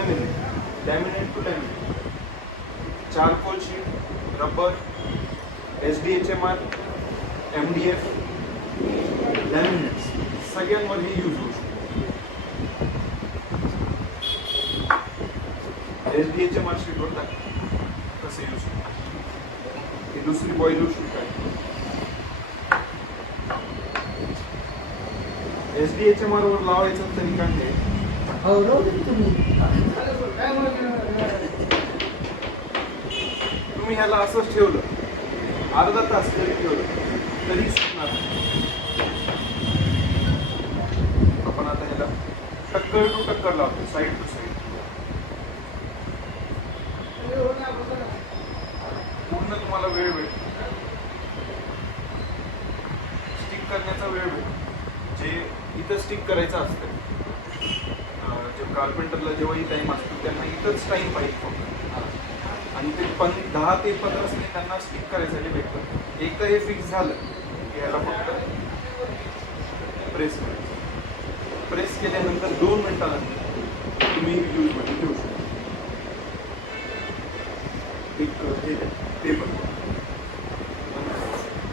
Laminate to laminate, charcoal sheet, rubber, SDHMR, MDF, laminates सगळ्यांवर हे use होऊ शकतो. SDHMR शीटवर कसं यूज होतं, ही दुसरी बॉयलर शीट आहे. SDHMR वर लावायचा तरीका आहे, तुम्ही ह्याला असंच ठेवलं, अर्धा तास जरी ठेवलं तरी सुटणार. आपण आता ह्याला टक्कर टू टक्कर लावतो, साईड टू साईड. पूर्ण तुम्हाला वेळ भेटेल, स्टिक करण्याचा वेळ भेटेल. जे इथं स्टिक करायचं असतं, जे कार्पेंटरला जेव्हाही टाईम असतो त्यांना इथंच टाईम पाहिजे फक्त, आणि ते 10 ते 15 सेकंद त्यांना स्टिक करायसाठी भेटतं. एकदा हे फिक्स झालं की ह्याला फक्त प्रेस करायचं. प्रेस केल्यानंतर 2 मिनिटानंतर तुम्ही यूजमध्ये ठेवू शकता. एक हे पेपर